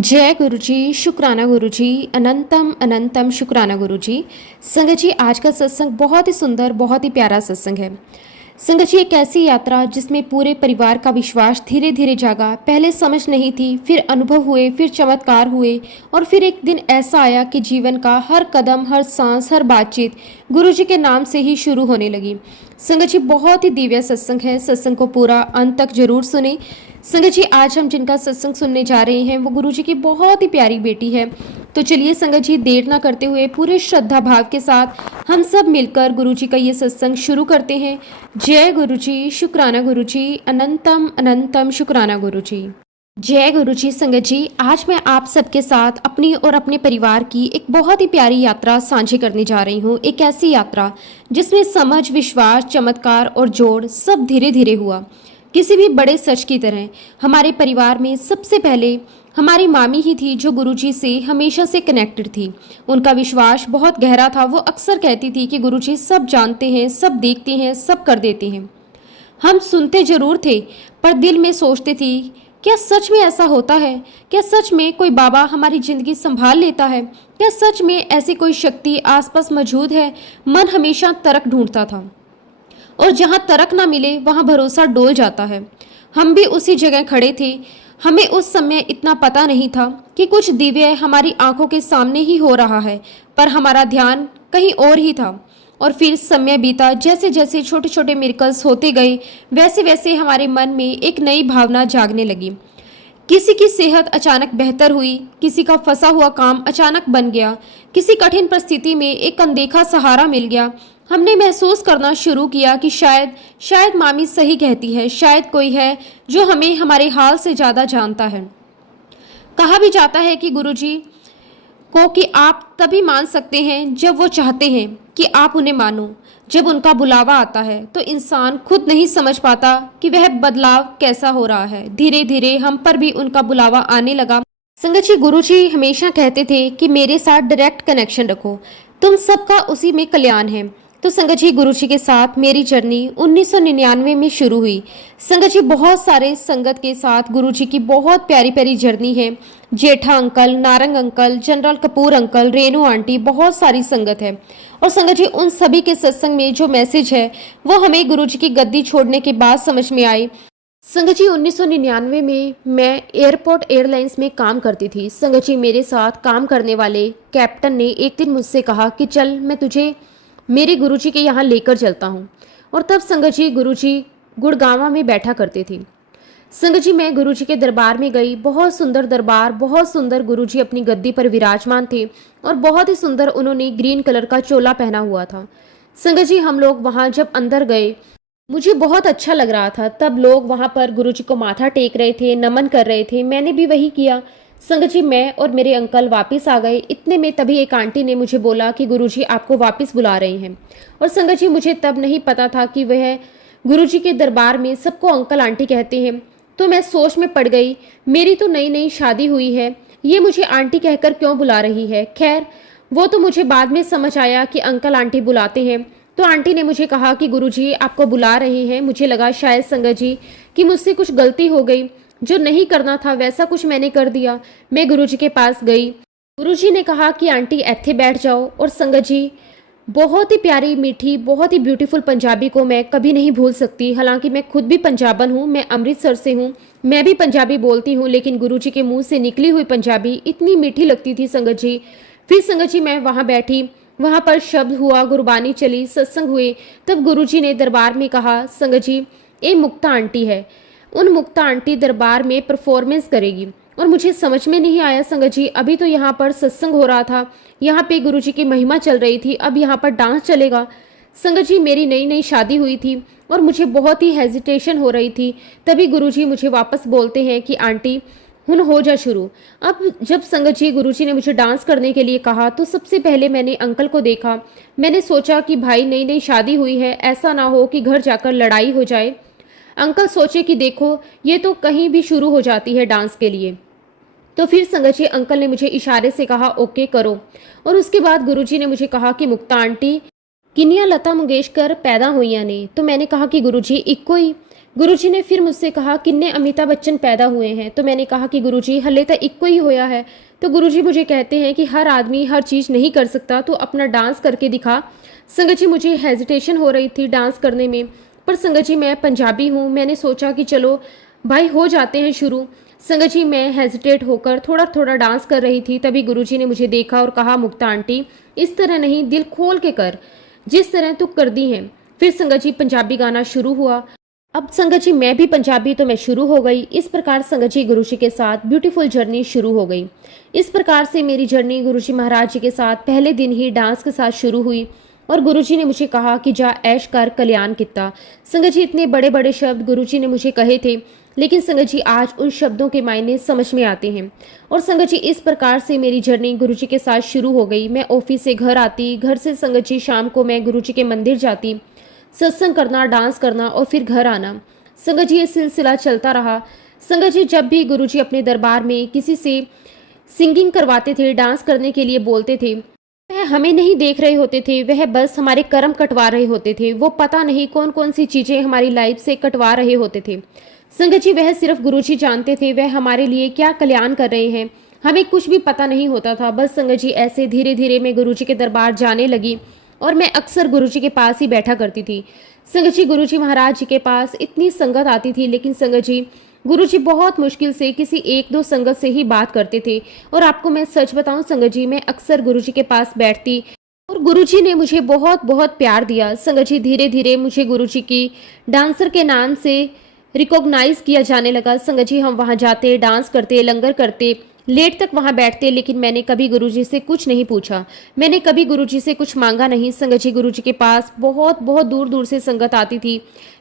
जय गुरु जी, शुक्राना गुरु जी, अनंतम अनंतम शुक्राना गुरु जी। संगत जी, आज का सत्संग बहुत ही सुंदर, बहुत ही प्यारा सत्संग है। संगत जी, एक ऐसी यात्रा जिसमें पूरे परिवार का विश्वास धीरे धीरे जागा। पहले समझ नहीं थी, फिर अनुभव हुए, फिर चमत्कार हुए और फिर एक दिन ऐसा आया कि जीवन का हर कदम, हर सांस, हर बातचीत गुरु जी के नाम से ही शुरू होने लगी। संगत जी, बहुत ही दिव्य सत्संग है। सत्संग को पूरा अंत तक जरूर सुने। संगत जी, आज हम जिनका सत्संग सुनने जा रहे हैं वो गुरु जी की बहुत ही प्यारी बेटी है। तो चलिए संगत जी, देर ना करते हुए पूरे श्रद्धा भाव के साथ हम सब मिलकर गुरु जी का ये सत्संग शुरू करते हैं। जय गुरु जी, शुक्राना गुरु जी, अनंतम अनंतम शुक्राना गुरु जी। जय गुरु जी। संगत जी, आज मैं आप सबके साथ अपनी और अपने परिवार की एक बहुत ही प्यारी यात्रा साझी करने जा रही हूँ। एक ऐसी यात्रा जिसमें समझ, विश्वास, चमत्कार और जोड़ सब धीरे धीरे हुआ। किसी भी बड़े सच की तरह हमारे परिवार में सबसे पहले हमारी मामी ही थी जो गुरुजी से हमेशा से कनेक्टेड थी। उनका विश्वास बहुत गहरा था। वो अक्सर कहती थी कि गुरुजी सब जानते हैं, सब देखते हैं, सब कर देते हैं। हम सुनते जरूर थे पर दिल में सोचते थी, क्या सच में ऐसा होता है? क्या सच में कोई बाबा हमारी जिंदगी संभाल लेता है? क्या सच में ऐसी कोई शक्ति आसपास मौजूद है? मन हमेशा तर्क ढूंढता था और जहां तर्क ना मिले वहां भरोसा डोल जाता है। हम भी उसी जगह खड़े थे। हमें उस समय इतना पता नहीं था कि कुछ दिव्य हमारी आंखों के सामने ही हो रहा है, पर हमारा ध्यान कहीं और ही था। और फिर समय बीता, जैसे जैसे छोटे छोटे मिरेकल्स होते गए वैसे वैसे हमारे मन में एक नई भावना जागने लगी। किसी की सेहत अचानक बेहतर हुई, किसी का फंसा हुआ काम अचानक बन गया, किसी कठिन परिस्थिति में एक अनदेखा सहारा मिल गया। हमने महसूस करना शुरू किया कि शायद शायद मामी सही कहती है, शायद कोई है जो हमें हमारे हाल से ज़्यादा जानता है। कहा भी जाता है कि गुरुजी को कि आप तभी मान सकते हैं जब वो चाहते हैं कि आप उन्हें मानो। जब उनका बुलावा आता है तो इंसान खुद नहीं समझ पाता कि वह बदलाव कैसा हो रहा है। धीरे धीरे हम पर भी उनका बुलावा आने लगा। संगत जी, गुरुजी हमेशा कहते थे कि मेरे साथ डायरेक्ट कनेक्शन रखो, तुम सबका उसी में कल्याण है। तो संगत जी, गुरु जी के साथ मेरी जर्नी 1999 में शुरू हुई। संगत जी, बहुत सारे संगत के साथ गुरु जी की बहुत प्यारी प्यारी जर्नी है। Jetha uncle, Narang uncle, general Kapoor uncle, Renu aunty, बहुत सारी संगत है। और संगत जी, उन सभी के सत्संग में जो मैसेज है वो हमें गुरु जी की गद्दी छोड़ने के बाद समझ में आए। संगत जी, 1999 में मैं एयरपोर्ट एयरलाइंस में काम करती थी। संगत जी, मेरे साथ काम करने वाले कैप्टन ने एक दिन मुझसे कहा कि चल मैं तुझे मेरे गुरुजी के यहाँ लेकर चलता हूँ। और तब संगत जी, गुरुजी गुड़गांवा में बैठा करते थे। संगत जी, मैं गुरुजी के दरबार में गई। बहुत सुंदर दरबार, बहुत सुंदर। गुरुजी अपनी गद्दी पर विराजमान थे और बहुत ही सुंदर उन्होंने ग्रीन कलर का चोला पहना हुआ था। संगत जी, हम लोग वहाँ जब अंदर गए मुझे बहुत अच्छा लग रहा था। तब लोग वहाँ पर गुरुजी को माथा टेक रहे थे, नमन कर रहे थे। मैंने भी वही किया। संगत जी, मैं और मेरे अंकल वापस आ गए। इतने में तभी एक आंटी ने मुझे बोला कि गुरुजी आपको वापस बुला रहे हैं। और संगत जी, मुझे तब नहीं पता था कि वह गुरुजी के दरबार में सबको अंकल आंटी कहते हैं। तो मैं सोच में पड़ गई, मेरी तो नई नई शादी हुई है, ये मुझे आंटी कहकर क्यों बुला रही है। खैर, वो तो मुझे बाद में समझ आया कि अंकल आंटी बुलाते हैं। तो आंटी ने मुझे कहा कि गुरुजी आपको बुला रहे हैं। मुझे लगा शायद संगत जी कि मुझसे कुछ गलती हो गई, जो नहीं करना था वैसा कुछ मैंने कर दिया। मैं गुरुजी के पास गई। गुरुजी ने कहा कि आंटी ऐथे बैठ जाओ। और संगत जी, बहुत ही प्यारी, मीठी, बहुत ही ब्यूटीफुल पंजाबी को मैं कभी नहीं भूल सकती। हालांकि मैं खुद भी पंजाबन हूँ, मैं अमृतसर से हूँ, मैं भी पंजाबी बोलती हूँ, लेकिन गुरुजी के मुंह से निकली हुई पंजाबी इतनी मीठी लगती थी संगत जी। फिर संगत जी, मैं वहाँ बैठी, वहाँ पर शब्द हुआ, गुरबानी चली, सत्संग हुए। तब गुरुजी ने दरबार में कहा, संगत जी ये मुक्ता आंटी है, उन मुक्ता आंटी दरबार में परफॉर्मेंस करेगी। और मुझे समझ में नहीं आया संगत जी, अभी तो यहाँ पर सत्संग हो रहा था, यहाँ पे गुरुजी की महिमा चल रही थी, अब यहाँ पर डांस चलेगा। संगत जी, मेरी नई नई शादी हुई थी और मुझे बहुत ही हेजिटेशन हो रही थी। तभी गुरुजी मुझे वापस बोलते हैं कि आंटी हुन हो जा शुरू। अब जब संगत जी गुरुजी ने मुझे डांस करने के लिए कहा तो सबसे पहले मैंने अंकल को देखा। मैंने सोचा कि भाई नई नई शादी हुई है, ऐसा ना हो कि घर जाकर लड़ाई हो जाए। अंकल सोचे कि देखो ये तो कहीं भी शुरू हो जाती है डांस के लिए। तो फिर संगत जी, अंकल ने मुझे इशारे से कहा ओके करो। और उसके बाद गुरुजी ने मुझे कहा कि मुक्ता आंटी किनिया लता मंगेशकर पैदा हुई ने। तो मैंने कहा कि गुरुजी इको ही। गुरुजी ने फिर मुझसे कहा किन्ने अमिताभ बच्चन पैदा हुए हैं। तो मैंने कहा कि गुरुजी हले तो इक्को ही होया है। तो गुरुजी मुझे कहते हैं कि हर आदमी हर चीज़ नहीं कर सकता, तो अपना डांस करके दिखा। संगत जी मुझे हेजिटेशन हो रही थी डांस करने में, पर संगत जी मैं पंजाबी हूँ, मैंने सोचा कि चलो भाई हो जाते हैं शुरू। संगत जी मैं हेजिटेट होकर थोड़ा थोड़ा डांस कर रही थी, तभी गुरुजी ने मुझे देखा और कहा मुक्ता आंटी इस तरह नहीं, दिल खोल के कर, जिस तरह तू कर दी है। फिर संगत जी पंजाबी गाना शुरू हुआ। अब संगत जी मैं भी पंजाबी तो मैं शुरू हो गई। इस प्रकार संगत जी गुरुजी के साथ ब्यूटीफुल जर्नी शुरू हो गई। इस प्रकार से मेरी जर्नी गुरुजी महाराज जी के साथ पहले दिन ही डांस के साथ शुरू हुई और गुरुजी ने मुझे कहा कि जा ऐश कर कल्याण किता। संगत जी इतने बड़े बड़े शब्द गुरुजी ने मुझे कहे थे, लेकिन संगत जी आज उन शब्दों के मायने समझ में आते हैं। और संगत जी इस प्रकार से मेरी जर्नी गुरुजी के साथ शुरू हो गई। मैं ऑफिस से घर आती, घर से संगत जी शाम को मैं गुरुजी के मंदिर जाती, सत्संग करना, डांस करना और फिर घर आना। संगत जी ये सिलसिला चलता रहा। संगत जी जब भी गुरुजी अपने दरबार में किसी से सिंगिंग करवाते थे, डांस करने के लिए बोलते थे, वह हमें नहीं देख रहे होते थे, वह बस हमारे कर्म कटवा रहे होते थे। वो पता नहीं कौन कौन सी चीज़ें हमारी लाइफ से कटवा रहे होते थे। संगत जी वह सिर्फ गुरुजी जानते थे वह हमारे लिए क्या कल्याण कर रहे हैं, हमें कुछ भी पता नहीं होता था। बस संगत जी ऐसे धीरे धीरे मैं गुरुजी के दरबार जाने लगी और मैं अक्सर गुरुजी के पास ही बैठा करती थी। संगत जी गुरुजी महाराज जी के पास इतनी संगत आती थी, लेकिन संगत जी गुरुजी बहुत मुश्किल से किसी एक दो संगत से ही बात करते थे। और आपको मैं सच बताऊं संगत जी, मैं अक्सर गुरुजी के पास बैठती और गुरुजी ने मुझे बहुत बहुत प्यार दिया। संगत जी धीरे धीरे मुझे गुरुजी की डांसर के नाम से रिकॉग्नाइज किया जाने लगा। संगत जी हम वहाँ जाते, डांस करते, लंगर करते, लेट तक वहाँ बैठते, लेकिन मैंने कभी गुरुजी से कुछ नहीं पूछा, मैंने कभी गुरुजी से कुछ मांगा नहीं। संगत जी गुरुजी के पास बहुत बहुत दूर दूर से संगत आती थी।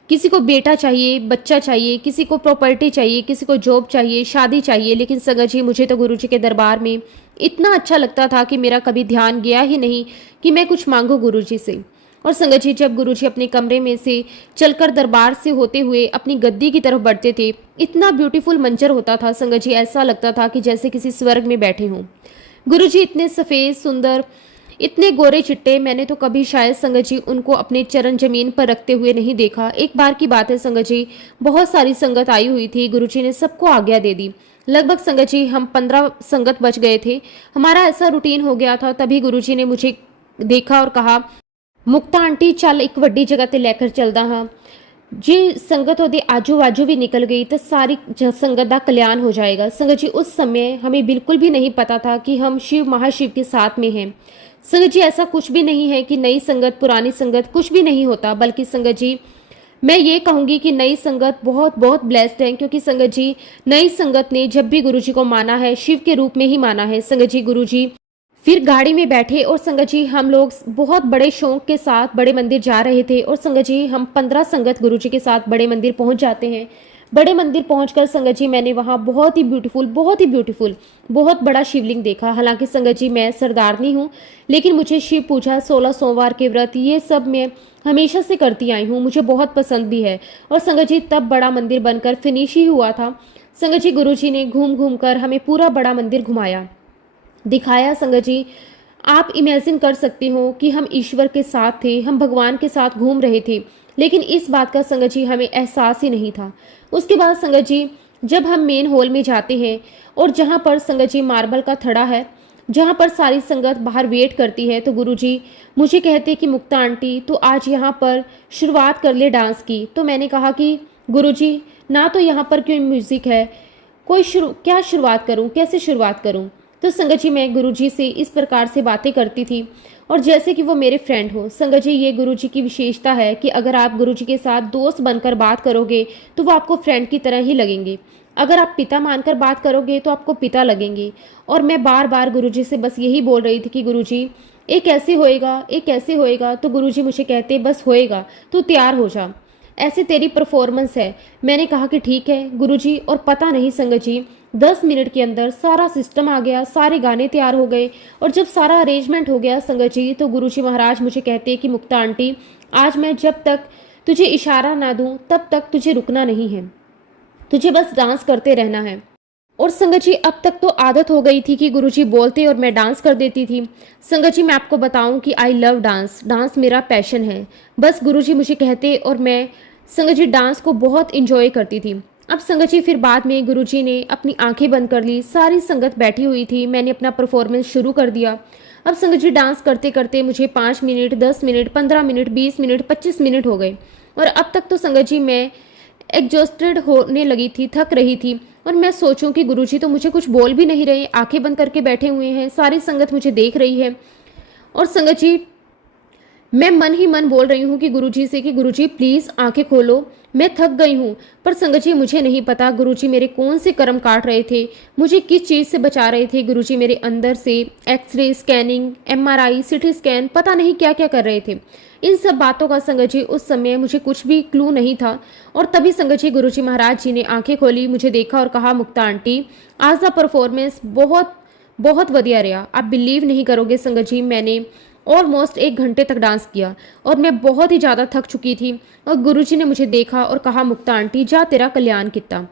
किसी को बेटा चाहिए, बच्चा चाहिए, किसी को प्रॉपर्टी चाहिए, किसी को जॉब चाहिए, शादी चाहिए, लेकिन संगत जी मुझे तो गुरुजी के दरबार में इतना अच्छा लगता था कि मेरा कभी ध्यान गया ही नहीं कि मैं कुछ मांगू गुरुजी से। और संगत जी जब गुरुजी अपने कमरे में से चलकर दरबार से होते हुए अपनी गद्दी की तरफ बढ़ते थे, इतना ब्यूटीफुल मंजर होता था संगत जी, ऐसा लगता था कि जैसे किसी स्वर्ग में बैठे हों। गुरुजी इतने सफ़ेद सुंदर, इतने गोरे चिट्टे, मैंने तो कभी शायद संगत जी उनको अपने चरण जमीन पर रखते हुए नहीं देखा। एक बार की बात है संगत जी, बहुत सारी संगत आई हुई थी, गुरुजी ने सबको आज्ञा दे दी। लगभग संगत जी हम 15 संगत बच गए थे, हमारा ऐसा रूटीन हो गया था। तभी गुरुजी ने मुझे देखा और कहा मुक्ता आंटी चल एक वड्डी जगह ते लैकर चलदा हाँ, जे संगत ओदे आजू बाजू भी निकल गई तो सारी संगत का कल्याण हो जाएगा। संगत जी उस समय हमें बिल्कुल भी नहीं पता था कि हम शिव महाशिव के साथ में हैं। संगत जी ऐसा कुछ भी नहीं है कि नई संगत पुरानी संगत, कुछ भी नहीं होता, बल्कि संगत जी मैं ये कहूँगी कि नई संगत बहुत बहुत ब्लेस्ड है, क्योंकि संगत जी नई संगत ने जब भी गुरुजी को माना है शिव के रूप में ही माना है। संगत जी गुरुजी फिर गाड़ी में बैठे और संगत जी हम लोग बहुत बड़े शौक के साथ बड़े मंदिर जा रहे थे। और संगत जी हम 15 संगत गुरुजी के साथ बड़े मंदिर पहुंच जाते हैं। बड़े मंदिर पहुंचकर संगत जी मैंने वहाँ बहुत ही ब्यूटीफुल बहुत बड़ा शिवलिंग देखा। हालांकि संगत जी मैं सरदारनी हूँ, लेकिन मुझे शिव पूजा, 16 सोमवार के व्रत, ये सब मैं हमेशा से करती आई हूँ, मुझे बहुत पसंद भी है। और संगत जी तब बड़ा मंदिर बनकर फिनिश ही हुआ था। संगत जी गुरुजी ने घूम घूम कर हमें पूरा बड़ा मंदिर घुमाया, दिखाया। संगत जी आप इमेजिन कर सकते हो कि हम ईश्वर के साथ थे, हम भगवान के साथ घूम रहे थे, लेकिन इस बात का संगत जी हमें एहसास ही नहीं था। उसके बाद संगत जी जब हम मेन हॉल में जाते हैं और जहाँ पर संगत जी मार्बल का थड़ा है, जहाँ पर सारी संगत बाहर वेट करती है, तो गुरुजी मुझे कहते कि मुक्ता आंटी तो आज यहाँ पर शुरुआत कर ले डांस की। तो मैंने कहा कि गुरुजी ना तो यहाँ पर क्यों म्यूज़िक है, क्या शुरुआत करूँ, कैसे शुरुआत करूँ। तो संगत जी मैं गुरुजी से इस प्रकार से बातें करती थी और जैसे कि वो मेरे फ्रेंड हो। संगत जी ये गुरुजी की विशेषता है कि अगर आप गुरुजी के साथ दोस्त बनकर बात करोगे तो वो आपको फ्रेंड की तरह ही लगेंगे, अगर आप पिता मानकर बात करोगे तो आपको पिता लगेंगे। और मैं बार बार गुरुजी से बस यही बोल रही थी कि गुरुजी ये कैसे होएगा, ये कैसे होएगा। तो गुरुजी मुझे कहते बस होएगा, तू तैयार हो जा, ऐसे तेरी परफॉर्मेंस है। मैंने कहा कि ठीक है गुरुजी। और पता नहीं संगत जी 10 मिनट के अंदर सारा सिस्टम आ गया, सारे गाने तैयार हो गए। और जब सारा अरेंजमेंट हो गया संगत जी, तो गुरुजी महाराज मुझे कहते कि मुक्ता आंटी आज मैं जब तक तुझे इशारा ना दूं तब तक तुझे रुकना नहीं है, तुझे बस डांस करते रहना है। और संगत जी अब तक तो आदत हो गई थी कि गुरुजी बोलते और मैं डांस कर देती थी। संगत जी मैं आपको बताऊं कि आई लव डांस, डांस मेरा पैशन है। बस गुरुजी मुझे कहते और मैं संगत जी डांस को बहुत इंजॉय करती थी। अब संगत जी फिर बाद में गुरुजी ने अपनी आंखें बंद कर ली, सारी संगत बैठी हुई थी, मैंने अपना परफॉर्मेंस शुरू कर दिया। अब संगत जी डांस करते करते मुझे 5 minute, 10 minute, 15 minute, 20 minute, 25 minute हो गए और अब तक तो संगत जी मैं एग्जॉस्टेड होने लगी थी, थक रही थी। और मैं सोचूं कि गुरुजी तो मुझे कुछ बोल भी नहीं रहे, आंखें बंद करके बैठे हुए हैं, सारी संगत मुझे देख रही है और संगत जी मैं मन ही मन बोल रही हूँ कि गुरुजी से कि गुरुजी प्लीज आंखें खोलो, मैं थक गई हूँ। पर संगत जी मुझे नहीं पता गुरुजी मेरे कौन से कर्म काट रहे थे, मुझे किस चीज़ से बचा रहे थे गुरुजी मेरे अंदर से। X-ray, scanning, MRI, CT scan, पता नहीं क्या क्या कर रहे थे। इन सब बातों का संगत जी उस समय मुझे कुछ भी क्लू नहीं था। और तभी संगत जी गुरुजी महाराज जी ने आंखें खोली, मुझे देखा और कहा, मुक्ता आंटी आज का परफॉर्मेंस बहुत बहुत बढ़िया रहा। आप बिलीव नहीं करोगे संगत जी, मैंने ऑलमोस्ट 1 घंटे तक डांस किया और मैं बहुत ही ज़्यादा थक चुकी थी। और गुरुजी ने मुझे देखा और कहा, मुक्ता आंटी जा तेरा कल्याण किता।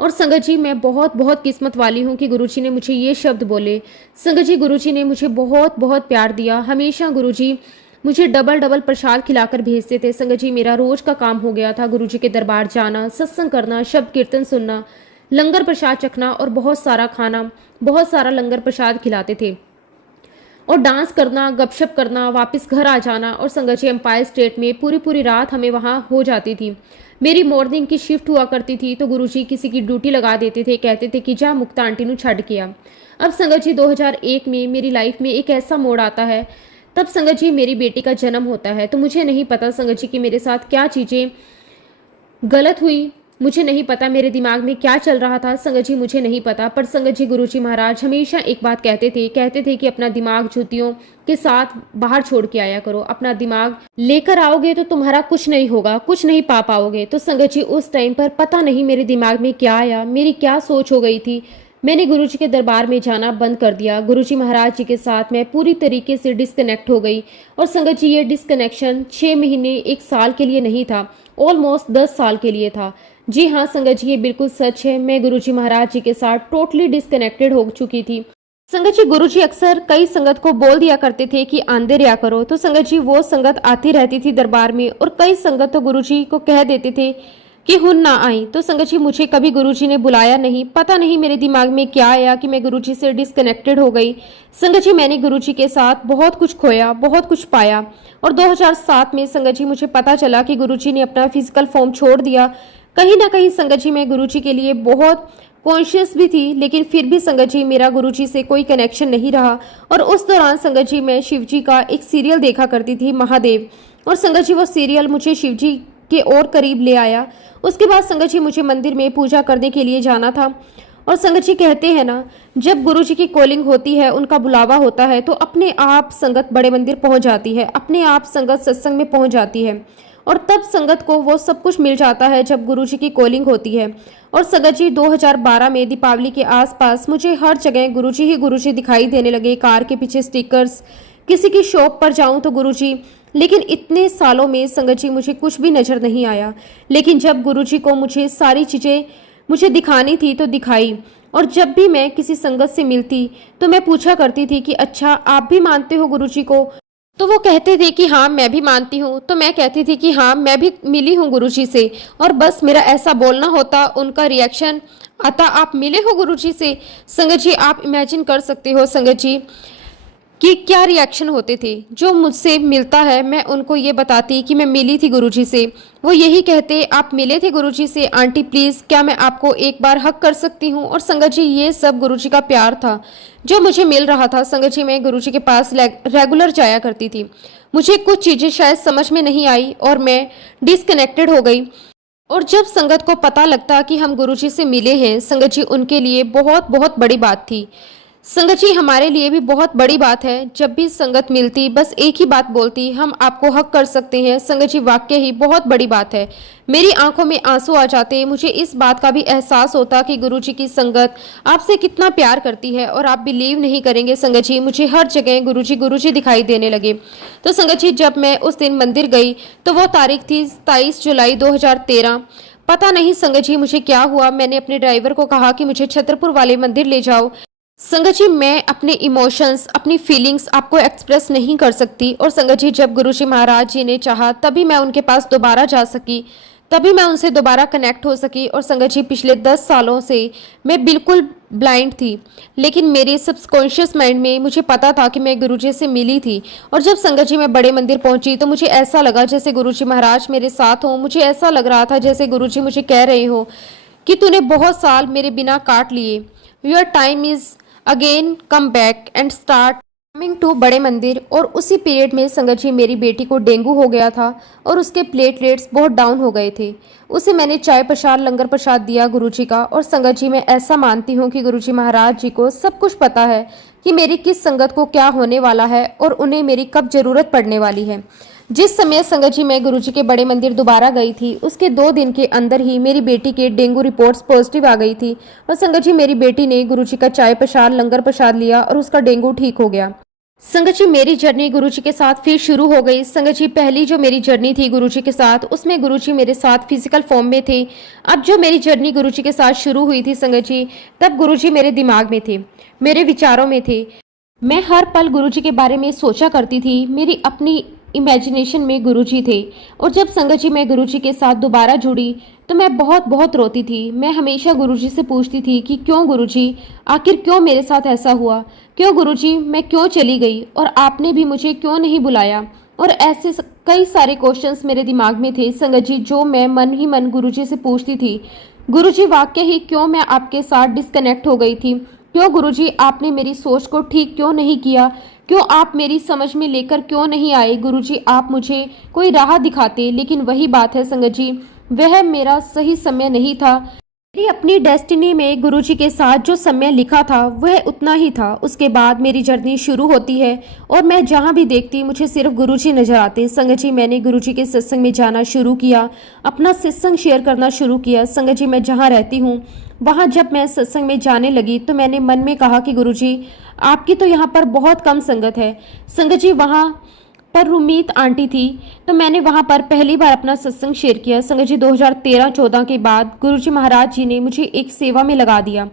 और संगत जी मैं बहुत बहुत किस्मत वाली हूँ कि गुरुजी ने मुझे ये शब्द बोले। संगत जी गुरुजी ने मुझे बहुत बहुत प्यार दिया। हमेशा गुरुजी मुझे डबल डबल प्रसाद खिलाकर भेजते थे। संगत जी मेरा रोज का काम हो गया था गुरुजी के दरबार जाना, सत्संग करना, शब्द कीर्तन सुनना, लंगर प्रसाद चखना और बहुत सारा खाना, बहुत सारा लंगर प्रसाद खिलाते थे और डांस करना, गपशप करना, वापस घर आ जाना। और संगत जी एम्पायर स्टेट में पूरी पूरी रात हमें वहाँ हो जाती थी। मेरी मॉर्निंग की शिफ्ट हुआ करती थी तो गुरुजी किसी की ड्यूटी लगा देते थे, कहते थे कि जा मुक्ता आंटी नू छड़ के आ। अब संगत जी 2001 में मेरी लाइफ में एक ऐसा मोड़ आता है, तब संगत जी मेरी बेटी का जन्म होता है। तो मुझे नहीं पता संगत जी कि मेरे साथ क्या चीज़ें गलत हुई, मुझे नहीं पता मेरे दिमाग में क्या चल रहा था संगत जी, मुझे नहीं पता। पर संगत जी गुरुजी महाराज हमेशा एक बात कहते थे कि अपना दिमाग जूतियों के साथ बाहर छोड़ के आया करो। अपना दिमाग लेकर आओगे तो तुम्हारा कुछ नहीं होगा, कुछ नहीं पा पाओगे। तो संगत जी उस टाइम पर पता नहीं मेरे दिमाग में क्या आया, मेरी क्या सोच हो गई थी, मैंने गुरुजी के दरबार में जाना बंद कर दिया। गुरुजी महाराज जी के साथ मैं पूरी तरीके से डिस्कनेक्ट हो गई। और संगत जी ये डिस्कनेक्शन 6 महीने 1 साल के लिए नहीं था, ऑलमोस्ट 10 साल के लिए था। जी हाँ संगत जी ये बिल्कुल सच है, मैं गुरुजी महाराज जी के साथ टोटली डिस्कनेक्टेड हो चुकी थी। संगत जी गुरुजी अक्सर कई संगत को बोल दिया करते थे कि आंदे रहा करो, तो संगत जी वो संगत आती रहती थी दरबार में और कई संगत तो गुरुजी को कह देते थे कि हुन ना आई। तो संगत जी मुझे कभी गुरुजी ने बुलाया नहीं, पता नहीं मेरे दिमाग में क्या आया कि मैं गुरुजी से डिस्कनेक्टेड हो गई। संगत जी मैंने गुरुजी के साथ बहुत कुछ खोया, बहुत कुछ पाया। और 2007 में संगत जी मुझे पता चला कि गुरुजी ने अपना फिजिकल फॉर्म छोड़ दिया। कहीं ना कहीं संगत जी मैं गुरुजी के लिए बहुत कॉन्शियस भी थी, लेकिन फिर भी संगत जी मेरा गुरुजी से कोई कनेक्शन नहीं रहा। और उस दौरान संगत जी मैं शिव जी का एक सीरियल देखा करती थी, महादेव। और संगत जी वो सीरियल मुझे शिव जी के और करीब ले आया। उसके बाद संगत जी मुझे मंदिर में पूजा करने के लिए जाना था। और संगत जी कहते हैं ना, जब गुरु जी की कॉलिंग होती है, उनका बुलावा होता है, तो अपने आप संगत बड़े मंदिर पहुंच जाती है, अपने आप संगत सत्संग में पहुंच जाती है। और तब संगत को वो सब कुछ मिल जाता है जब गुरु जी की कॉलिंग होती है। और संगत जी 2012 में दीपावली के आसपास मुझे हर जगह गुरु जी दिखाई देने लगे। कार के पीछे स्टिकर्स, किसी की शॉप पर जाऊं तो गुरुजी। लेकिन इतने सालों में संगत जी मुझे कुछ भी नजर नहीं आया। लेकिन जब गुरुजी को मुझे सारी चीजें मुझे दिखानी थी तो दिखाई। और जब भी मैं किसी संगत से मिलती तो मैं पूछा करती थी कि अच्छा आप भी मानते हो गुरुजी को? तो वो कहते थे कि हाँ मैं भी मानती हूँ। तो मैं कहती थी कि हाँ मैं भी मिली हूँ गुरुजी से। और बस मेरा ऐसा बोलना होता, उनका रिएक्शन आता, आप मिले हो गुरुजी से? संगत जी आप इमेजिन कर सकते हो संगत जी कि क्या रिएक्शन होते थे। जो मुझसे मिलता है मैं उनको ये बताती कि मैं मिली थी गुरुजी से। वो यही कहते, आप मिले थे गुरुजी से? आंटी प्लीज़ क्या मैं आपको एक बार हक कर सकती हूँ? और संगत जी ये सब गुरुजी का प्यार था जो मुझे मिल रहा था। संगत जी मैं गुरुजी के पास रेगुलर जाया करती थी। मुझे कुछ चीज़ें शायद समझ में नहीं आई और मैं डिसकनेक्टेड हो गई। और जब संगत को पता लगता कि हम गुरुजी से मिले हैं, संगत जी उनके लिए बहुत बहुत बड़ी बात थी। संगत जी हमारे लिए भी बहुत बड़ी बात है। जब भी संगत मिलती बस एक ही बात बोलती, हम आपको हक कर सकते हैं। संगत जी वाकई ही बहुत बड़ी बात है। मेरी आंखों में आंसू आ जाते। मुझे इस बात का भी एहसास होता कि गुरुजी की संगत आपसे कितना प्यार करती है। और आप बिलीव नहीं करेंगे संगत जी, मुझे हर जगह गुरुजी दिखाई देने लगे। तो संगत जी जब मैं उस दिन मंदिर गई तो वो तारीख थी 27 जुलाई 2013। पता नहीं संगत जी मुझे क्या हुआ, मैंने अपने ड्राइवर को कहा कि मुझे छतरपुर वाले मंदिर ले जाओ। संगत जी मैं अपने इमोशंस, अपनी फीलिंग्स आपको एक्सप्रेस नहीं कर सकती। और संगत जी जब गुरुजी महाराज जी ने चाहा तभी मैं उनके पास दोबारा जा सकी। तभी मैं उनसे दोबारा कनेक्ट हो सकी। और संगत जी पिछले 10 सालों से मैं बिल्कुल ब्लाइंड थी, लेकिन मेरे सबकॉन्शियस माइंड में मुझे पता था कि मैं गुरुजी से मिली थी। और जब संगत जी मैं बड़े मंदिर पहुंची तो मुझे ऐसा लगा जैसे गुरुजी महाराज मेरे साथ हों। मुझे ऐसा लग रहा था जैसे गुरुजी मुझे कह रहे हो कि तूने बहुत साल मेरे बिना काट लिए, your time is again come back and start coming to बड़े मंदिर। और उसी पीरियड में संगत जी मेरी बेटी को डेंगू हो गया था और उसके प्लेटलेट्स बहुत डाउन हो गए थे। उसे मैंने चाय प्रसाद लंगर प्रसाद दिया गुरुजी का। और संगत जी मैं ऐसा मानती हूँ कि गुरुजी महाराज जी को सब कुछ पता है कि मेरी किस संगत को क्या होने वाला है और उन्हें मेरी कब जरूरत पड़ने वाली है। जिस समय संगत जी मैं गुरुजी के बड़े मंदिर दोबारा गई थी उसके 2 दिन के अंदर ही मेरी बेटी के डेंगू रिपोर्ट्स पॉजिटिव आ गई थी। और संगत जी मेरी बेटी ने गुरुजी का चाय प्रसाद लंगर प्रसाद लिया और उसका डेंगू ठीक हो गया। संगत जी मेरी जर्नी गुरुजी के साथ फिर शुरू हो गई। संगत जी पहली जो मेरी जर्नी थी गुरुजी के साथ उसमें गुरुजी मेरे साथ फिजिकल फॉर्म में थे। अब जो मेरी जर्नी गुरुजी के साथ शुरू हुई थी संगत जी, तब गुरुजी मेरे दिमाग में थे, मेरे विचारों में थे। मैं हर पल गुरुजी के बारे में सोचा करती थी। मेरी अपनी इमेजिनेशन में गुरुजी थे। और जब संगत जी मैं गुरुजी के साथ दोबारा जुड़ी तो मैं बहुत बहुत रोती थी। मैं हमेशा गुरुजी से पूछती थी कि क्यों गुरुजी, आखिर क्यों मेरे साथ ऐसा हुआ, क्यों गुरुजी मैं क्यों चली गई और आपने भी मुझे क्यों नहीं बुलाया। और ऐसे कई सारे क्वेश्चंस मेरे दिमाग में थे संगत जी, जो मैं मन ही मन गुरुजी से पूछती थी। गुरुजी वाकई ही क्यों मैं आपके साथ डिस्कनेक्ट हो गई थी, क्यों गुरुजी आपने मेरी सोच को ठीक क्यों नहीं किया, क्यों आप मेरी समझ में लेकर क्यों नहीं आए। गुरुजी आप मुझे कोई राह दिखाते। लेकिन वही बात है संगत जी, वह मेरा सही समय नहीं था। मेरी अपनी डेस्टिनी में गुरुजी के साथ जो समय लिखा था वह उतना ही था। उसके बाद मेरी जर्नी शुरू होती है और मैं जहाँ भी देखती मुझे सिर्फ गुरुजी नजर आते। संगत जी मैंने गुरुजी के सत्संग में जाना शुरू किया, अपना सत्संग शेयर करना शुरू किया। संगत जी मैं जहाँ रहती हूँ वहाँ जब मैं सत्संग में जाने लगी तो मैंने मन में कहा कि गुरुजी आपकी तो यहाँ पर बहुत कम संगत है। संगत जी वहाँ पर रुमीत आंटी थी तो मैंने वहाँ पर पहली बार अपना सत्संग शेयर किया। संगत जी 2013-14 के बाद गुरुजी महाराज जी ने मुझे एक सेवा में लगा दिया।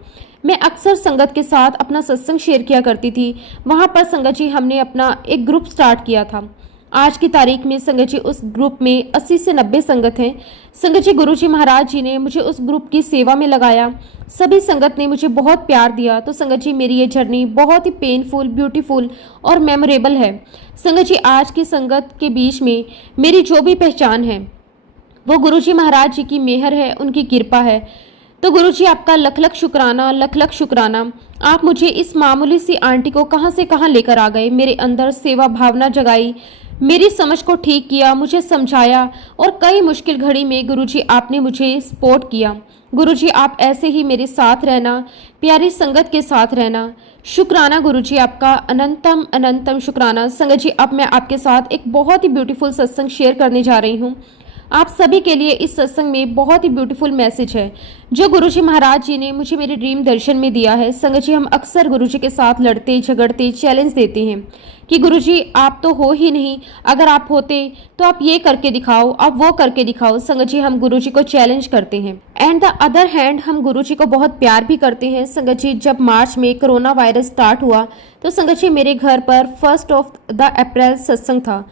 मैं अक्सर संगत के साथ अपना सत्संग शेयर किया करती थी। वहाँ पर संगत जी हमने अपना एक ग्रुप स्टार्ट किया था। आज की तारीख में संगत जी उस ग्रुप में 80 से 90 संगत हैं। संगत जी गुरुजी महाराज जी ने मुझे उस ग्रुप की सेवा में लगाया। सभी संगत ने मुझे बहुत प्यार दिया। तो संगत जी मेरी ये जर्नी बहुत ही पेनफुल, ब्यूटीफुल और मेमोरेबल है। संगत जी आज की संगत के बीच में मेरी जो भी पहचान है वो गुरुजी महाराज जी की मेहर है, उनकी कृपा है। तो गुरुजी आपका लख लख शुक्राना, लख लख शुक्राना। आप मुझे इस मामूली सी आंटी को कहां से कहां लेकर आ गए, मेरे अंदर सेवा भावना जगाई, मेरी समझ को ठीक किया, मुझे समझाया और कई मुश्किल घड़ी में गुरुजी आपने मुझे सपोर्ट किया। गुरुजी आप ऐसे ही मेरे साथ रहना, प्यारी संगत के साथ रहना। शुक्राना गुरुजी आपका, अनंतम अनंतम शुक्राना। संगत जी अब मैं आपके साथ एक बहुत ही ब्यूटीफुल सत्संग शेयर करने जा रही हूँ। आप सभी के लिए इस सत्संग में बहुत ही ब्यूटीफुल मैसेज है जो गुरुजी महाराज जी ने मुझे मेरे ड्रीम दर्शन में दिया है। संगत जी हम अक्सर गुरुजी के साथ लड़ते झगड़ते चैलेंज देते हैं कि गुरुजी आप तो हो ही नहीं, अगर आप होते तो आप ये करके दिखाओ, आप वो करके दिखाओ। संगत जी हम गुरुजी को चैलेंज करते हैं एंड द अदर हैंड हम गुरुजी को बहुत प्यार भी करते हैं। संगत जी जब मार्च में कोरोना वायरस स्टार्ट हुआ तो संगत जी मेरे घर पर 1 अप्रैल सत्संग था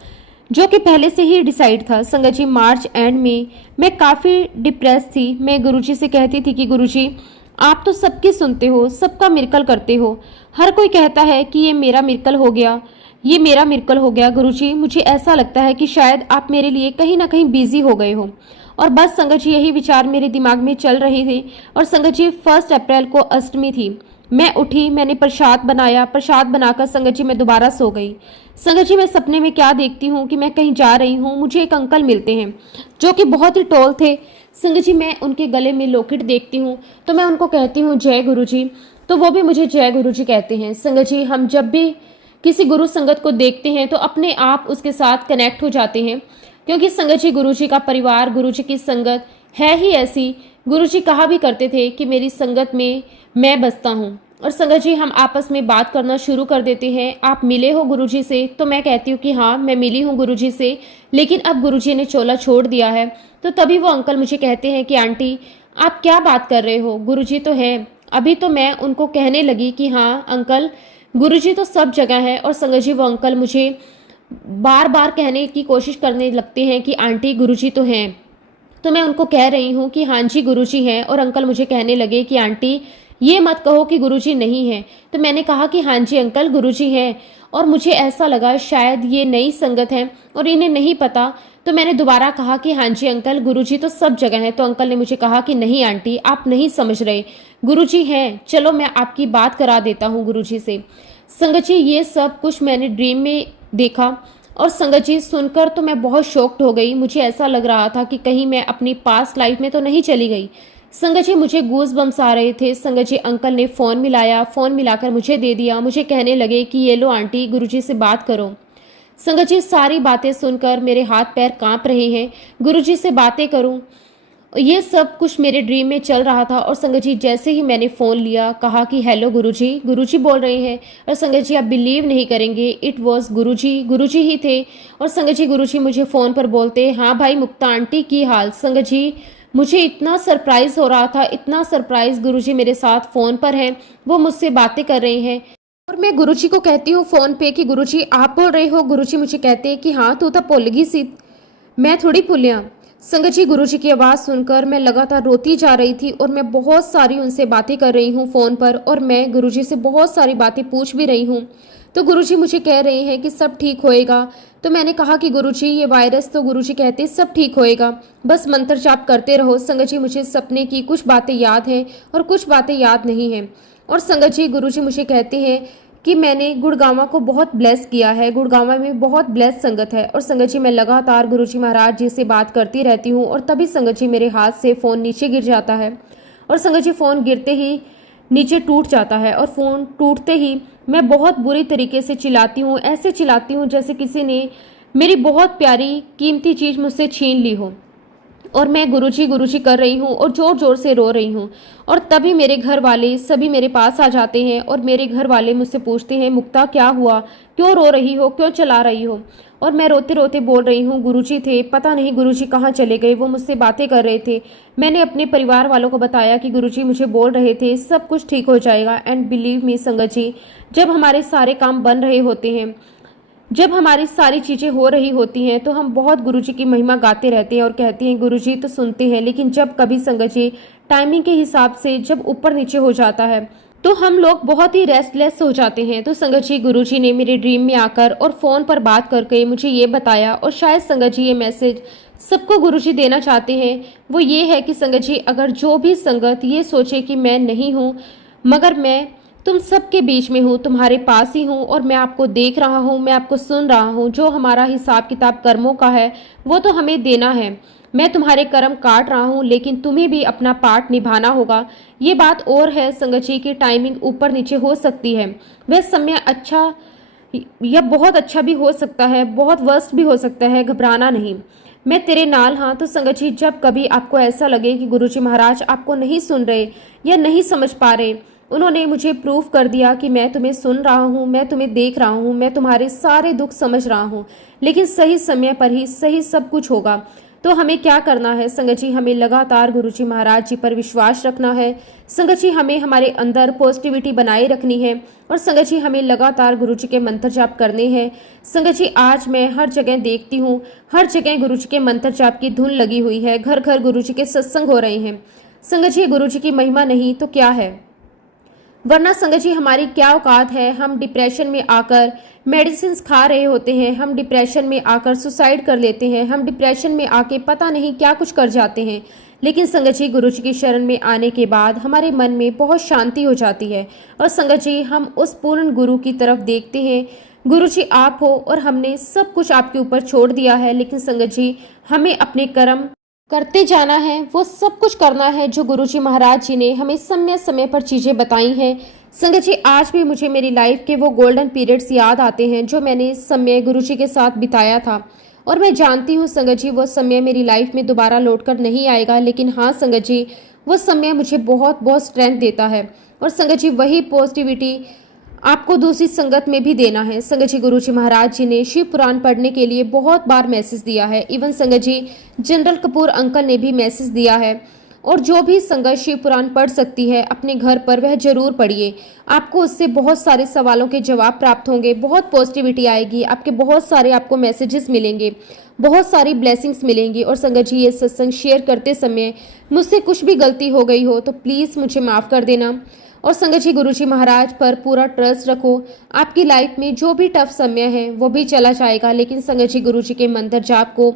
जो कि पहले से ही डिसाइड था। संगत जी मार्च एंड में मैं काफ़ी डिप्रेस थी। मैं गुरुजी से कहती थी कि गुरुजी आप तो सबकी सुनते हो, सबका मिरेकल करते हो, हर कोई कहता है कि ये मेरा मिरेकल हो गया, ये मेरा मिरेकल हो गया। गुरुजी मुझे ऐसा लगता है कि शायद आप मेरे लिए कहीं ना कहीं बिजी हो गए हो। और बस संगत जी यही विचार मेरे दिमाग में चल रहे थे। और संगत जी 1 अप्रैल को अष्टमी थी। मैं उठी, मैंने प्रसाद बनाया, प्रसाद बनाकर संगत जी मैं दोबारा सो गई। संगत जी मैं सपने में क्या देखती हूँ कि मैं कहीं जा रही हूँ, मुझे एक अंकल मिलते हैं जो कि बहुत ही टॉल थे। संगत जी मैं उनके गले में लॉकेट देखती हूँ तो मैं उनको कहती हूँ जय गुरुजी, तो वो भी मुझे जय गुरुजी कहते हैं। संगत जी हम जब भी किसी गुरु संगत को देखते हैं तो अपने आप उसके साथ कनेक्ट हो जाते हैं, क्योंकि संगत जी गुरुजी का परिवार, गुरुजी की संगत है ही ऐसी। गुरुजी कहा भी करते थे कि मेरी संगत में मैं बसता हूँ। और संगत जी हम आपस में बात करना शुरू कर देते हैं, आप मिले हो गुरुजी से? तो मैं कहती हूँ कि हाँ मैं मिली हूँ गुरुजी से, लेकिन अब गुरुजी ने चोला छोड़ दिया है। तो तभी वो अंकल मुझे कहते हैं कि आंटी आप क्या बात कर रहे हो, गुरुजी तो है। अभी तो मैं उनको कहने लगी कि हाँ अंकल गुरुजी तो सब जगह है। और संगत जी वो अंकल मुझे बार बार कहने की कोशिश करने लगते हैं कि आंटी गुरुजी तो हैं। तो मैं उनको कह रही हूँ कि हाँ जी गुरुजी हैं, और अंकल मुझे कहने लगे कि आंटी ये मत कहो कि गुरुजी नहीं हैं। तो मैंने कहा कि हाँ जी अंकल गुरुजी हैं, और मुझे ऐसा लगा शायद ये नई संगत है और इन्हें नहीं पता। तो मैंने दोबारा कहा कि हाँ जी अंकल गुरुजी तो सब जगह हैं। तो अंकल ने मुझे कहा कि नहीं आंटी आप नहीं समझ रहे, गुरुजी हैं, चलो मैं आपकी बात करा देता हूँ गुरुजी से। संगत जी ये सब कुछ मैंने ड्रीम में देखा, और संगत जी सुनकर तो मैं बहुत शॉक्ड हो गई। मुझे ऐसा लग रहा था कि कहीं मैं अपनी पास्ट लाइफ में तो नहीं चली गई। संगत जी मुझे गूज बम्स आ रहे थे। संगत जी अंकल ने फ़ोन मिलाया, फ़ोन मिलाकर मुझे दे दिया। मुझे कहने लगे कि ये लो आंटी गुरुजी से बात करो। संगत जी सारी बातें सुनकर मेरे हाथ पैर कांप रहे हैं। गुरुजी से बातें करूं, ये सब कुछ मेरे ड्रीम में चल रहा था। और संगत जी जैसे ही मैंने फ़ोन लिया, कहा कि हेलो गुरुजी, गुरुजी बोल रहे हैं। और संगत जी आप बिलीव नहीं करेंगे, इट वॉज गुरुजी, गुरुजी ही थे। और संगत जी गुरुजी मुझे फ़ोन पर बोलते, हाँ भाई मुक्ता आंटी की हाल। संगत जी मुझे इतना सरप्राइज़ हो रहा था, इतना सरप्राइज़। गुरुजी मेरे साथ फ़ोन पर हैं, वो मुझसे बातें कर रहे हैं, और मैं गुरुजी को कहती हूँ फ़ोन पे कि गुरुजी आप बोल रहे हो। गुरुजी मुझे कहते हैं कि हाँ तू तो भुल गई सी, मैं थोड़ी भुलिया। संगत जी गुरुजी की आवाज़ सुनकर मैं लगातार रोती जा रही थी, और मैं बहुत सारी उनसे बातें कर रही हूँ फ़ोन पर, और मैं गुरुजी से बहुत सारी बातें पूछ भी रही हूँ। तो गुरुजी मुझे कह रहे हैं कि सब ठीक होएगा। तो मैंने कहा कि गुरुजी ये वायरस, तो गुरुजी कहते सब ठीक होएगा, बस मंत्र जाप करते रहो। संगत जी मुझे सपने की कुछ बातें याद हैं और कुछ बातें याद नहीं हैं। और संगत जी गुरुजी मुझे कहते हैं कि मैंने गुड़गांवा को बहुत ब्लेस किया है, गुड़गांवा में बहुत ब्लेस संगत है। और संगत जी मैं लगातार गुरुजी महाराज जी से बात करती रहती हूँ, और तभी संगत जी मेरे हाथ से फ़ोन नीचे गिर जाता है। और संगत जी फ़ोन गिरते ही नीचे टूट जाता है, और फ़ोन टूटते ही मैं बहुत बुरी तरीके से चिल्लाती हूँ, ऐसे चिल्लाती हूँ जैसे किसी ने मेरी बहुत प्यारी कीमती चीज़ मुझसे छीन ली हो। और मैं गुरुजी गुरुजी कर रही हूँ और ज़ोर ज़ोर से रो रही हूँ। और तभी मेरे घर वाले सभी मेरे पास आ जाते हैं, और मेरे घर वाले मुझसे पूछते हैं मुक्ता क्या हुआ, क्यों रो रही हो, क्यों चला रही हो। और मैं रोते रोते बोल रही हूँ गुरुजी थे, पता नहीं गुरुजी कहाँ चले गए, वो मुझसे बातें कर रहे थे। मैंने अपने परिवार वालों को बताया कि गुरुजी मुझे बोल रहे थे सब कुछ ठीक हो जाएगा। एंड बिलीव मी संगत जी, जब हमारे सारे काम बन रहे होते हैं, जब हमारी सारी चीज़ें हो रही होती हैं, तो हम बहुत गुरुजी की महिमा गाते रहते हैं और कहते हैं गुरुजी तो सुनते हैं। लेकिन जब कभी संगत जी टाइमिंग के हिसाब से जब ऊपर नीचे हो जाता है, तो हम लोग बहुत ही रेस्टलेस हो जाते हैं। तो संगत जी गुरुजी ने मेरे ड्रीम में आकर और फ़ोन पर बात करके मुझे ये बताया, और शायद संगत जी ये मैसेज सबको गुरुजी देना चाहते हैं। वो ये है कि संगत जी अगर जो भी संगत ये सोचे कि मैं नहीं हूँ, मगर मैं तुम सबके बीच में हूँ, तुम्हारे पास ही हूँ, और मैं आपको देख रहा हूँ, मैं आपको सुन रहा हूँ। जो हमारा हिसाब किताब कर्मों का है वो तो हमें देना है। मैं तुम्हारे कर्म काट रहा हूँ, लेकिन तुम्हें भी अपना पार्ट निभाना होगा। ये बात और है संगत जी की टाइमिंग ऊपर नीचे हो सकती है, वह समय अच्छा या बहुत अच्छा भी हो सकता है, बहुत वर्स्ट भी हो सकता है। घबराना नहीं, मैं तेरे नाल हाँ। तो संगत जी जब कभी आपको ऐसा लगे कि गुरुजी महाराज आपको नहीं सुन रहे या नहीं समझ पा रहे, उन्होंने मुझे प्रूफ कर दिया कि मैं तुम्हें सुन रहा हूँ, मैं तुम्हें देख रहा हूँ, मैं तुम्हारे सारे दुख समझ रहा हूँ, लेकिन सही समय पर ही सही सब कुछ होगा। तो हमें क्या करना है संगत जी, हमें लगातार गुरुजी महाराज जी पर विश्वास रखना है। संगत जी हमें हमारे अंदर पॉजिटिविटी बनाए रखनी है, और संगत जी हमें लगातार गुरुजी के मंत्र जाप करने हैं। संगत जी आज मैं हर जगह देखती हूँ, हर जगह गुरुजी के मंत्र जाप की धुन लगी हुई है, घर घर गुरुजी के सत्संग हो रहे हैं। संगत जी गुरुजी की महिमा नहीं तो क्या है, वरना संगत जी हमारी क्या औकात है। हम डिप्रेशन में आकर मेडिसिन खा रहे होते हैं, हम डिप्रेशन में आकर सुसाइड कर लेते हैं, हम डिप्रेशन में आके पता नहीं क्या कुछ कर जाते हैं। लेकिन संगत जी गुरुजी की शरण में आने के बाद हमारे मन में बहुत शांति हो जाती है, और संगत जी हम उस पूर्ण गुरु की तरफ देखते हैं। गुरुजी आप हो और हमने सब कुछ आपके ऊपर छोड़ दिया है, लेकिन संगत जी हमें अपने कर्म करते जाना है, वो सब कुछ करना है जो गुरुजी महाराज जी ने हमें समय समय पर चीज़ें बताई हैं। संगत जी आज भी मुझे मेरी लाइफ के वो गोल्डन पीरियड्स याद आते हैं जो मैंने समय गुरुजी के साथ बिताया था, और मैं जानती हूँ संगत जी वो समय मेरी लाइफ में दोबारा लौट कर नहीं आएगा। लेकिन हाँ संगत जी वो समय मुझे बहुत बहुत स्ट्रेंथ देता है, और संगत जी वही पॉजिटिविटी आपको दूसरी संगत में भी देना है। संगत जी गुरुजी महाराज जी ने शिव पुराण पढ़ने के लिए बहुत बार मैसेज दिया है। इवन संगत जी जनरल कपूर अंकल ने भी मैसेज दिया है, और जो भी संगत शिव पुराण पढ़ सकती है अपने घर पर वह जरूर पढ़िए। आपको उससे बहुत सारे सवालों के जवाब प्राप्त होंगे, बहुत पॉजिटिविटी आएगी, आपके बहुत सारे आपको मैसेजेस मिलेंगे। बहुत सारी ब्लेसिंग्स मिलेंगी। और संगत जी, ये सत्संग शेयर करते समय मुझसे कुछ भी गलती हो गई हो तो प्लीज़ मुझे माफ़ कर देना। और संगत जी, गुरु जी महाराज पर पूरा ट्रस्ट रखो। आपकी लाइफ में जो भी टफ समय है वो भी चला जाएगा, लेकिन संगत जी गुरु जी के मंत्र जाप को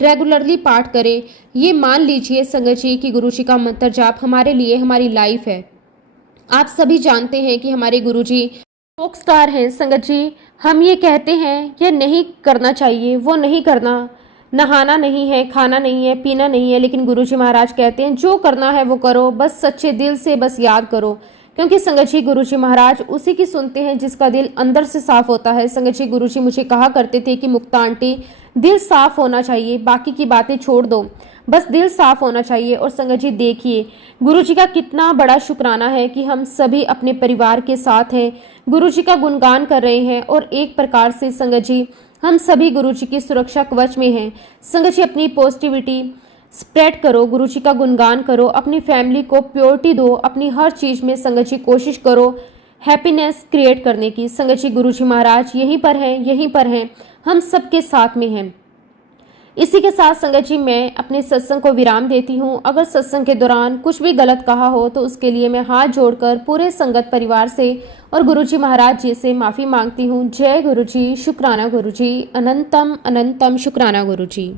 रेगुलरली पाठ करें। ये मान लीजिए संगत जी कि गुरु जी का मंत्र जाप हमारे लिए हमारी लाइफ है। आप सभी जानते हैं कि हमारे गुरुजी रॉक स्टार हैं। संगत जी, हम ये कहते हैं ये नहीं करना चाहिए, वो नहीं करना, नहाना नहीं है, खाना नहीं है, पीना नहीं है, लेकिन गुरुजी महाराज कहते हैं जो करना है वो करो, बस सच्चे दिल से बस याद करो। क्योंकि संगत जी गुरुजी महाराज उसी की सुनते हैं जिसका दिल अंदर से साफ होता है। संगत जी गुरुजी मुझे कहा करते थे कि मुक्ता आंटी, दिल साफ होना चाहिए, बाकी की बातें छोड़ दो, बस दिल साफ होना चाहिए। और संगत जी देखिए गुरुजी का कितना बड़ा शुक्राना है कि हम सभी अपने परिवार के साथ हैं, गुरुजी का गुणगान कर रहे हैं। और एक प्रकार से संगत जी हम सभी गुरुजी की सुरक्षा कवच में हैं। संगत जी अपनी पॉजिटिविटी स्प्रेड करो, गुरुजी का गुणगान करो, अपनी फैमिली को प्योरिटी दो, अपनी हर चीज़ में संगत जी कोशिश करो हैप्पीनेस क्रिएट करने की। संगत जी गुरुजी महाराज यहीं पर हैं, यहीं पर हैं, हम सबके साथ में हैं। इसी के साथ संगत जी मैं अपने सत्संग को विराम देती हूँ। अगर सत्संग के दौरान कुछ भी गलत कहा हो तो उसके लिए मैं हाथ जोड़कर पूरे संगत परिवार से और गुरुजी महाराज जी से माफ़ी मांगती हूँ। जय गुरुजी, शुक्राना गुरुजी, अनंतम अनंतम शुक्राना गुरुजी।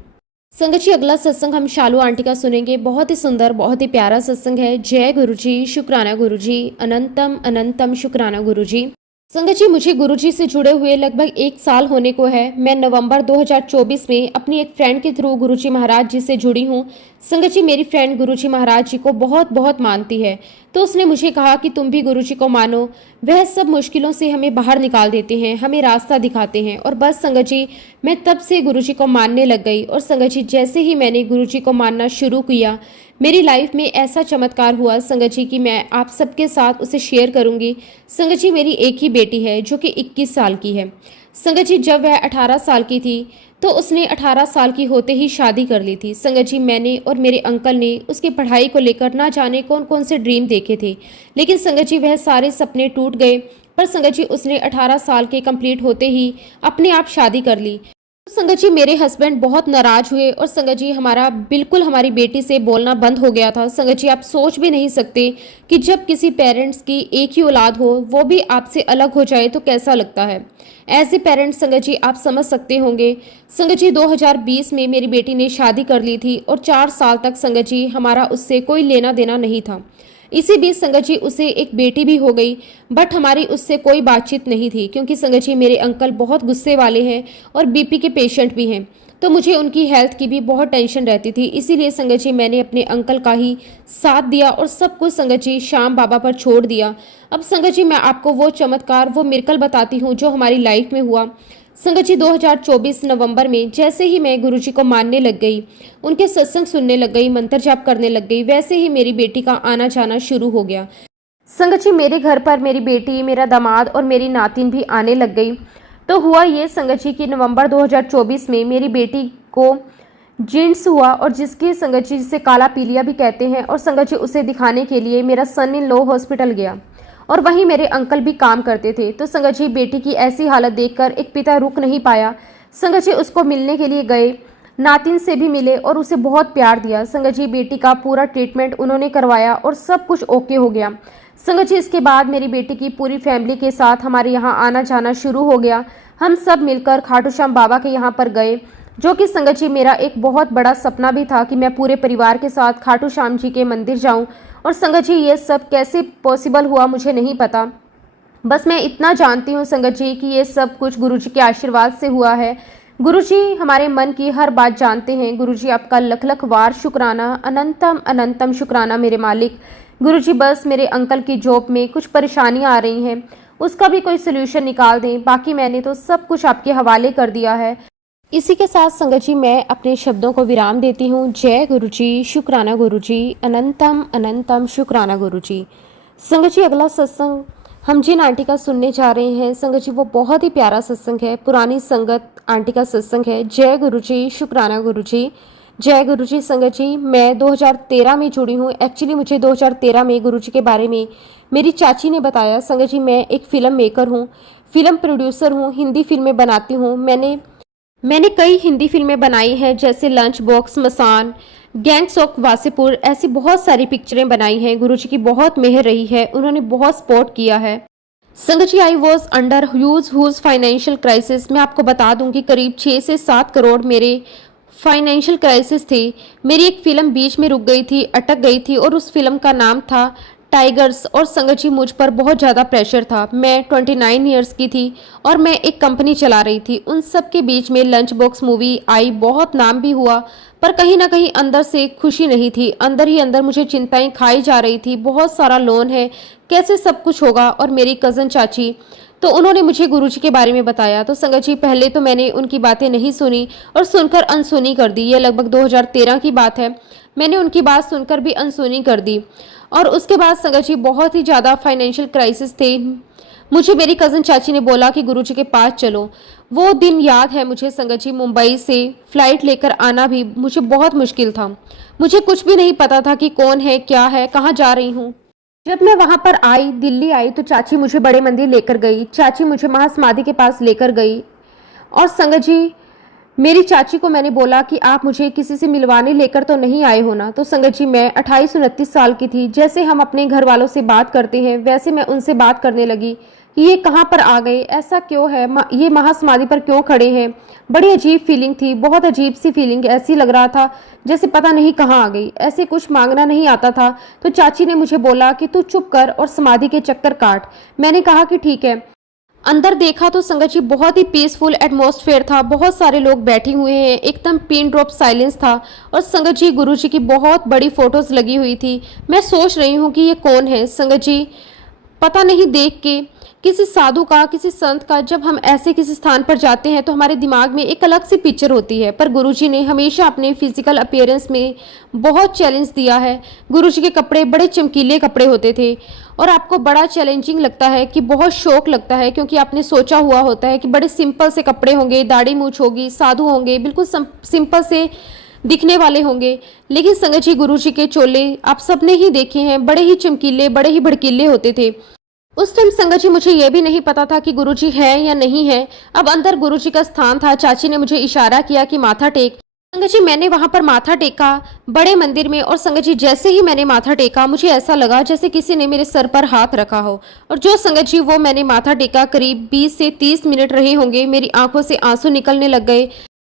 संगत जी अगला सत्संग हम शालू आंटी का सुनेंगे। बहुत ही सुंदर, बहुत ही प्यारा सत्संग है। जय गुरुजी, शुक्राना गुरुजी, अनंतम अनंतम शुक्राना गुरुजी। संगत जी मुझे गुरुजी से जुड़े हुए लगभग 1 साल होने को है। मैं नवंबर 2024 में अपनी एक फ्रेंड के थ्रू गुरुजी महाराज जी से जुड़ी हूँ। संगत जी मेरी फ्रेंड गुरुजी महाराज जी को बहुत बहुत मानती है, तो उसने मुझे कहा कि तुम भी गुरुजी को मानो, वह सब मुश्किलों से हमें बाहर निकाल देते हैं, हमें रास्ता दिखाते हैं। और बस संगत जी मैं तब से गुरुजी को मानने लग गई। और संगत जी जैसे ही मैंने गुरुजी को मानना शुरू किया, मेरी लाइफ में ऐसा चमत्कार हुआ संगत जी कि मैं आप सबके साथ उसे शेयर करूंगी। संगत जी मेरी एक ही बेटी है जो कि 21 साल की है। संगत जी जब वह 18 साल की थी तो उसने 18 साल की होते ही शादी कर ली थी। संगत जी मैंने और मेरे अंकल ने उसकी पढ़ाई को लेकर ना जाने कौन कौन से ड्रीम देखे थे, लेकिन संगत जी वह सारे सपने टूट गए। पर संगत जी उसने 18 साल के कंप्लीट होते ही अपने आप शादी कर ली। संगत जी मेरे हस्बैंड बहुत नाराज हुए और संगत जी हमारा बिल्कुल हमारी बेटी से बोलना बंद हो गया था। संगत जी आप सोच भी नहीं सकते कि जब किसी पेरेंट्स की एक ही औलाद हो वो भी आपसे अलग हो जाए तो कैसा लगता है। ऐसे पेरेंट्स संगत जी आप समझ सकते होंगे। संगत जी 2020 में मेरी बेटी ने शादी कर ली थी और 4 साल तक संगत जी हमारा उससे कोई लेना देना नहीं था। इसी बीच संगत जी उसे एक बेटी भी हो गई, बट हमारी उससे कोई बातचीत नहीं थी क्योंकि संगत जी मेरे अंकल बहुत गुस्से वाले हैं और बीपी के पेशेंट भी हैं, तो मुझे उनकी हेल्थ की भी बहुत टेंशन रहती थी। इसीलिए संगत जी मैंने अपने अंकल का ही साथ दिया और सब कुछ संगत जी श्याम बाबा पर छोड़ दिया। अब संगत जी मैं आपको वो चमत्कार, वो मिरेकल बताती हूँ जो हमारी लाइफ में हुआ। संगत जी 2024 नवंबर में जैसे ही मैं गुरुजी को मानने लग गई, उनके सत्संग सुनने लग गई, मंत्र जाप करने लग गई, वैसे ही मेरी बेटी का आना जाना शुरू हो गया। संगत जी मेरे घर पर मेरी बेटी, मेरा दामाद और मेरी नातिन भी आने लग गई। तो हुआ ये संगत जी कि नवंबर 2024 में मेरी बेटी को जिन्स हुआ, और जिसकी संगत जी जिसे काला पीलिया भी कहते हैं। और संगत जी उसे दिखाने के लिए मेरा सन इन लॉ हॉस्पिटल गया और वहीं मेरे अंकल भी काम करते थे। तो संगत जी बेटी की ऐसी हालत देखकर एक पिता रुक नहीं पाया। संगत जी उसको मिलने के लिए गए, नातिन से भी मिले और उसे बहुत प्यार दिया। संगत जी बेटी का पूरा ट्रीटमेंट उन्होंने करवाया और सब कुछ ओके हो गया। संगत जी इसके बाद मेरी बेटी की पूरी फैमिली के साथ हमारे यहाँ आना जाना शुरू हो गया। हम सब मिलकर खाटू श्याम बाबा के यहाँ पर गए, जो कि संगत जी मेरा एक बहुत बड़ा सपना भी था कि मैं पूरे परिवार के साथ खाटू श्याम जी के मंदिर जाऊं। और संगत जी ये सब कैसे पॉसिबल हुआ मुझे नहीं पता, बस मैं इतना जानती हूँ संगत जी कि ये सब कुछ गुरुजी के आशीर्वाद से हुआ है। गुरुजी हमारे मन की हर बात जानते हैं। गुरुजी आपका लख लख वार शुक्राना, अनंतम अनंतम शुक्राना मेरे मालिक। गुरुजी बस मेरे अंकल की जॉब में कुछ परेशानियाँ आ रही हैं, उसका भी कोई सोल्यूशन निकाल दें, बाकी मैंने तो सब कुछ आपके हवाले कर दिया है। इसी के साथ संगत जी मैं अपने शब्दों को विराम देती हूँ। जय गुरुजी, शुक्राना गुरुजी, अनंतम अनंतम शुक्राना गुरुजी। संगत जी अगला सत्संग हम जिन आंटी का सुनने जा रहे हैं संगत जी वो बहुत ही प्यारा सत्संग है, पुरानी संगत आंटी का सत्संग है। जय गुरुजी, शुक्राना गुरुजी, जय गुरुजी। संगत जी मैं 2013 में जुड़ी हूँ। एक्चुअली मुझे 2013 में गुरुजी के बारे में मेरी चाची ने बताया। संगत जी मैं एक फ़िल्म मेकर हूँ, फिल्म प्रोड्यूसर हूँ, हिंदी फिल्में बनाती हूँ। मैंने कई हिंदी फिल्में बनाई हैं जैसे lunch box, Masaan, gangs of Wasseypur, ऐसी बहुत सारी पिक्चरें बनाई हैं। गुरुजी की बहुत मेहर रही है, उन्होंने बहुत सपोर्ट किया है। संगत जी, I was under huge financial crisis. मैं आपको बता दूं कि करीब 6 से 7 करोड़ मेरे फाइनेंशियल क्राइसिस थे। मेरी एक फ़िल्म बीच में रुक गई थी, अटक गई थी और उस फिल्म का नाम था टाइगर्स। और संगत जी, मुझ पर बहुत ज़्यादा प्रेशर था। मैं 29 ईयर्स की थी और मैं एक कंपनी चला रही थी। उन सब के बीच में लंच बॉक्स मूवी आई, बहुत नाम भी हुआ, पर कहीं ना कहीं अंदर से खुशी नहीं थी। अंदर ही अंदर मुझे चिंताएं खाई जा रही थी। बहुत सारा लोन है, कैसे सब कुछ होगा। और मेरी कज़न चाची, तो उन्होंने मुझे गुरुजी के बारे में बताया। तो संगत जी, पहले तो मैंने उनकी बातें नहीं सुनी और सुनकर अनसुनी कर दी। ये लगभग 2013 की बात है। मैंने उनकी बात सुनकर भी अनसुनी कर दी। और उसके बाद संगत जी, बहुत ही ज़्यादा फाइनेंशियल क्राइसिस थे। मुझे मेरी कज़न चाची ने बोला कि गुरुजी के पास चलो। वो दिन याद है मुझे संगत जी, मुंबई से फ़्लाइट लेकर आना भी मुझे बहुत मुश्किल था। मुझे कुछ भी नहीं पता था कि कौन है, क्या है, कहाँ जा रही हूँ। जब मैं वहां पर आई, दिल्ली आई, तो चाची मुझे बड़े मंदिर लेकर गई। चाची मुझे महासमाधि के पास लेकर गई। और संगत जी, मेरी चाची को मैंने बोला कि आप मुझे किसी से मिलवाने लेकर तो नहीं आए हो ना। तो संगत जी, मैं 28-29 साल की थी। जैसे हम अपने घर वालों से बात करते हैं वैसे मैं उनसे बात करने लगी कि ये कहाँ पर आ गए, ऐसा क्यों है, ये महासमाधि पर क्यों खड़े हैं। बड़ी अजीब फीलिंग थी, बहुत अजीब सी फीलिंग। ऐसी लग रहा था जैसे पता नहीं कहाँ आ गई। ऐसे कुछ मांगना नहीं आता था। तो चाची ने मुझे बोला कि तू चुप कर और समाधि के चक्कर काट। मैंने कहा कि ठीक है। अंदर देखा तो संगत जी, बहुत ही पीसफुल एटमॉस्फेयर था। बहुत सारे लोग बैठे हुए हैं, एकदम पिन ड्रॉप साइलेंस था। और संगत जी, गुरुजी की बहुत बड़ी फोटोज लगी हुई थी। मैं सोच रही हूँ कि ये कौन है। संगत जी, पता नहीं, देख के किसी साधु का, किसी संत का, जब हम ऐसे किसी स्थान पर जाते हैं तो हमारे दिमाग में एक अलग सी पिक्चर होती है। पर गुरुजी ने हमेशा अपने फिजिकल अपीयरेंस में बहुत चैलेंज दिया है। गुरुजी के कपड़े बड़े चमकीले कपड़े होते थे और आपको बड़ा चैलेंजिंग लगता है, कि बहुत शौक लगता है, क्योंकि आपने सोचा हुआ होता है कि बड़े सिंपल से कपड़े होंगे, दाढ़ी मूछ होगी, साधु होंगे, बिल्कुल सिंपल से दिखने वाले होंगे। लेकिन संगत जी, गुरुजी के चोले आप सबने ही देखे हैं, बड़े ही चमकीले, बड़े ही भड़कीले होते थे। उस टाइम संगत जी, मुझे यह भी नहीं पता था कि गुरुजी है या नहीं है। अब अंदर गुरुजी का स्थान था। चाची ने मुझे इशारा किया कि माथा टेक। संगत जी, मैंने वहां पर माथा टेका बड़े मंदिर में। और संगत जी, जैसे ही मैंने माथा टेका, मुझे ऐसा लगा जैसे किसी ने मेरे सर पर हाथ रखा हो। और जो संगत जी, वो मैंने माथा टेका, करीब 20 से 30 मिनट रहे होंगे। मेरी आंखों से आंसू निकलने लग गए।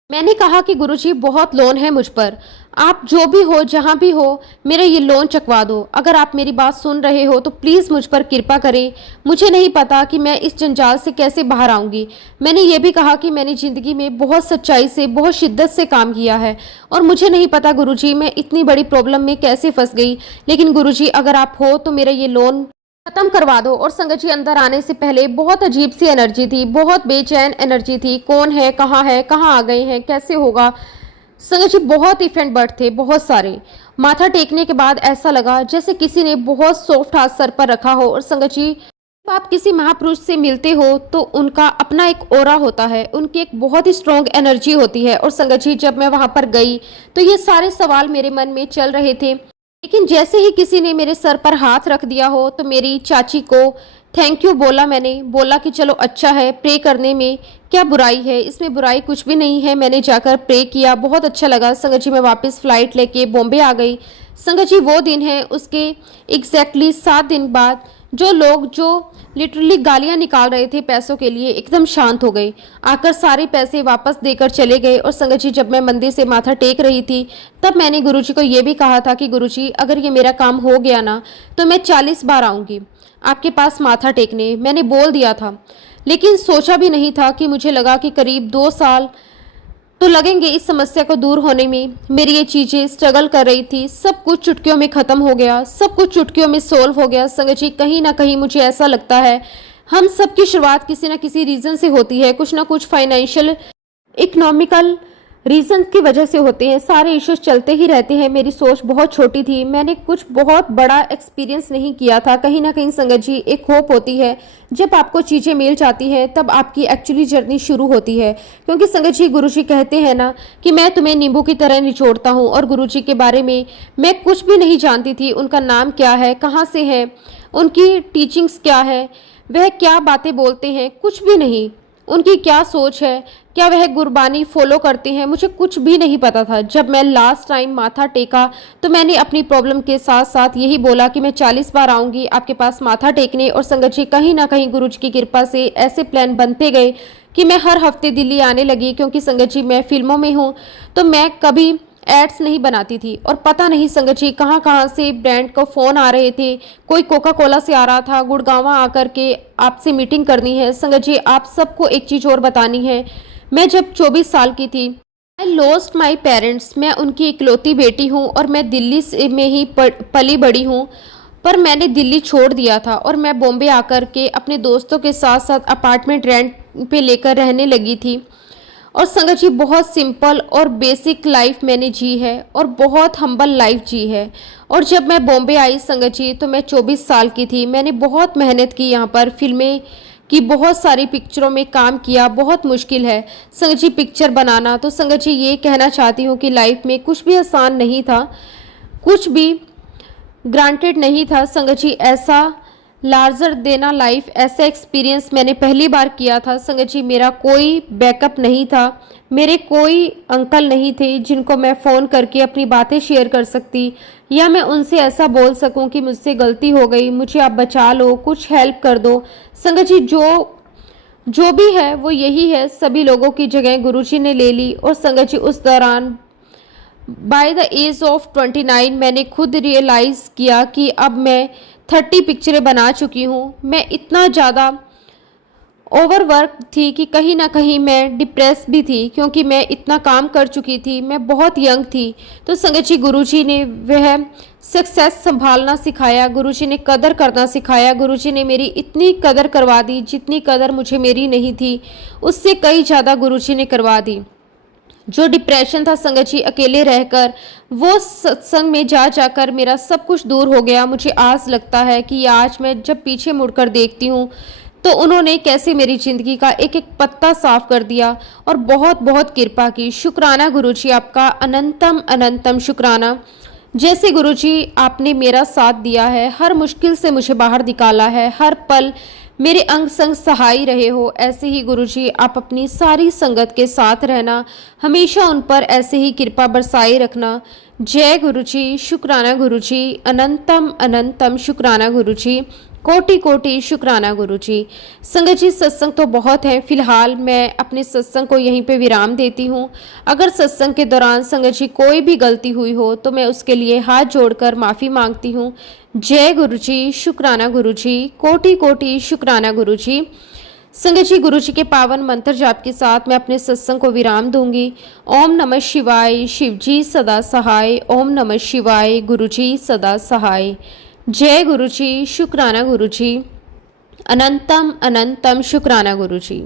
मैंने कहा कि गुरुजी, बहुत लोन है मुझ पर। आप जो भी हो, जहाँ भी हो, मेरा ये लोन चुकवा दो। अगर आप मेरी बात सुन रहे हो तो प्लीज़ मुझ पर कृपा करें। मुझे नहीं पता कि मैं इस जंजाल से कैसे बाहर आऊँगी। मैंने ये भी कहा कि मैंने ज़िंदगी में बहुत सच्चाई से, बहुत शिद्दत से काम किया है और मुझे नहीं पता गुरुजी, मैं इतनी बड़ी प्रॉब्लम में कैसे फंस गई। लेकिन गुरुजी, अगर आप हो तो मेरा ये लोन खत्म करवा दो। और संगत जी, अंदर आने से पहले बहुत अजीब सी एनर्जी थी, बहुत बेचैन एनर्जी थी। कौन है, कहाँ आ गए हैं, कैसे होगा। संगत जी, बहुत इफेक्ट बर्ड थे, बहुत सारे। माथा टेकने के बाद ऐसा लगा जैसे किसी ने बहुत सॉफ्ट हाथ सर पर रखा हो। और संगत जी, जब आप किसी महापुरुष से मिलते हो तो उनका अपना एक ऑरा होता है, उनकी एक बहुत ही स्ट्रॉन्ग एनर्जी होती है। और संगत जी, जब मैं वहां पर गई तो ये सारे सवाल मेरे मन में चल रहे थे। लेकिन जैसे ही किसी ने मेरे सर पर हाथ रख दिया हो तो मेरी चाची को थैंक यू बोला। मैंने बोला कि चलो अच्छा है, प्रे करने में क्या बुराई है, इसमें बुराई कुछ भी नहीं है। मैंने जाकर प्रे किया, बहुत अच्छा लगा। संगत जी, मैं वापस फ़्लाइट लेके बॉम्बे आ गई। संगत जी, वो दिन है, उसके एग्जैक्टली 7 दिन बाद जो लोग जो लिटरली गालियां निकाल रहे थे पैसों के लिए, एकदम शांत हो गए, आकर सारे पैसे वापस देकर चले गए। और संगत जी, जब मैं मंदिर से माथा टेक रही थी तब मैंने गुरुजी को ये भी कहा था कि गुरुजी, अगर ये मेरा काम हो गया ना तो मैं 40 बार आऊँगी आपके पास माथा टेकने। मैंने बोल दिया था। लेकिन सोचा भी नहीं था कि मुझे लगा कि करीब 2 साल तो लगेंगे इस समस्या को दूर होने में। मेरी ये चीज़ें स्ट्रगल कर रही थी, सब कुछ चुटकियों में ख़त्म हो गया, सब कुछ चुटकियों में सोल्व हो गया। संगत जी, कहीं ना कहीं मुझे ऐसा लगता है हम सब की शुरुआत किसी ना किसी रीज़न से होती है, कुछ ना कुछ फाइनेंशियल, इकोनॉमिकल रीजन की वजह से होते हैं। सारे इश्यूज चलते ही रहते हैं। मेरी सोच बहुत छोटी थी, मैंने कुछ बहुत बड़ा एक्सपीरियंस नहीं किया था। कहीं ना कहीं संगत जी, एक होप होती है, जब आपको चीज़ें मिल जाती हैं तब आपकी एक्चुअली जर्नी शुरू होती है। क्योंकि संगत जी, गुरुजी कहते हैं ना कि मैं तुम्हें नींबू की तरह निचोड़ता हूँ। और गुरुजी के बारे में मैं कुछ भी नहीं जानती थी। उनका नाम क्या है, कहाँ से है, उनकी टीचिंग्स क्या है, वह क्या बातें बोलते हैं, कुछ भी नहीं। उनकी क्या सोच है, क्या वह गुरबानी फॉलो करते हैं, मुझे कुछ भी नहीं पता था। जब मैं लास्ट टाइम माथा टेका तो मैंने अपनी प्रॉब्लम के साथ साथ यही बोला कि मैं 40 बार आऊँगी आपके पास माथा टेकने। और संगत जी, कहीं ना कहीं गुरु जी की कृपा से ऐसे प्लान बनते गए कि मैं हर हफ्ते दिल्ली आने लगी। क्योंकि संगत जी, मैं फिल्मों में हूँ तो मैं कभी एड्स नहीं बनाती थी, और पता नहीं संगत जी कहाँ कहाँ से ब्रांड को फ़ोन आ रहे थे। कोई कोका कोला से आ रहा था, गुड़गांवा आकर के आपसे मीटिंग करनी है। संगत जी, आप सबको एक चीज़ और बतानी है, मैं जब 24 साल की थी, आई लॉस्ट माई पेरेंट्स, मैं उनकी इकलौती बेटी हूँ और मैं दिल्ली में ही पली बड़ी हूँ। पर मैंने दिल्ली छोड़ दिया था और मैं बॉम्बे आकर के अपने दोस्तों के साथ साथ अपार्टमेंट रेंट पे लेकर रहने लगी थी। और संगत जी, बहुत सिंपल और बेसिक लाइफ मैंने जी है और बहुत हम्बल लाइफ जी है। और जब मैं बॉम्बे आई संगत जी, तो मैं 24 साल की थी। मैंने बहुत मेहनत की, यहाँ पर फिल्में की, बहुत सारी पिक्चरों में काम किया। बहुत मुश्किल है संगत जी पिक्चर बनाना। तो संगत जी, ये कहना चाहती हूँ कि लाइफ में कुछ भी आसान नहीं था, कुछ भी ग्रांटेड नहीं था संगत जी। ऐसा लार्जर देना लाइफ, ऐसा एक्सपीरियंस मैंने पहली बार किया था संगत जी। मेरा कोई बैकअप नहीं था, मेरे कोई अंकल नहीं थे जिनको मैं फ़ोन करके अपनी बातें शेयर कर सकती, या मैं उनसे ऐसा बोल सकूं कि मुझसे गलती हो गई, मुझे आप बचा लो, कुछ हेल्प कर दो। संगत जी, जो भी है वो यही है, सभी लोगों की जगह गुरुजी ने ले ली। और संगत जी, उस दौरान बाय द एज ऑफ 29 मैंने खुद रियलाइज़ किया कि अब मैं 30 पिक्चरें बना चुकी हूँ। मैं इतना ज़्यादा ओवरवर्क थी कि कहीं ना कहीं मैं डिप्रेस भी थी, क्योंकि मैं इतना काम कर चुकी थी, मैं बहुत यंग थी। तो संगत जी, गुरुजी ने वह सक्सेस संभालना सिखाया, गुरुजी ने कदर करना सिखाया। गुरुजी ने मेरी इतनी कदर करवा दी जितनी कदर मुझे मेरी नहीं थी, उससे कई ज़्यादा गुरुजी ने करवा दी। जो डिप्रेशन था संगत जी, अकेले रहकर, वो सत्संग में जा जाकर मेरा सब कुछ दूर हो गया। मुझे आज लगता है कि आज मैं जब पीछे मुड़कर देखती हूँ तो उन्होंने कैसे मेरी ज़िंदगी का एक एक पत्ता साफ कर दिया और बहुत बहुत कृपा की। शुक्राना गुरुजी, आपका अनंतम अनंतम शुक्राना। जैसे गुरुजी आपने मेरा साथ दिया है, हर मुश्किल से मुझे बाहर निकाला है, हर पल मेरे अंग संग सहाय रहे हो, ऐसे ही गुरुजी आप अपनी सारी संगत के साथ रहना, हमेशा उन पर ऐसे ही कृपा बरसाए रखना। जय गुरुजी, शुक्राना गुरुजी, अनंतम अनंतम शुक्राना गुरुजी, कोटि कोटि शुक्राना गुरुजी। संगत जी, सत्संग तो बहुत है, फिलहाल मैं अपने सत्संग को यहीं पे विराम देती हूँ। अगर सत्संग के दौरान संगत जी कोई भी गलती हुई हो तो मैं उसके लिए हाथ जोड़कर माफ़ी मांगती हूँ। जय गुरुजी, शुक्राना गुरुजी, कोटि कोटि शुक्राना गुरुजी। संगत जी, गुरुजी के पावन मंत्र जाप के साथ मैं अपने सत्संग को विराम दूंगी। ओम नमः शिवाय, शिवजी सदा सहाय। ओम नमः शिवाय, गुरुजी सदा सहाय। जय गुरुजी, शुक्राना गुरुजी, अनंतम अनंतम शुक्राना गुरुजी।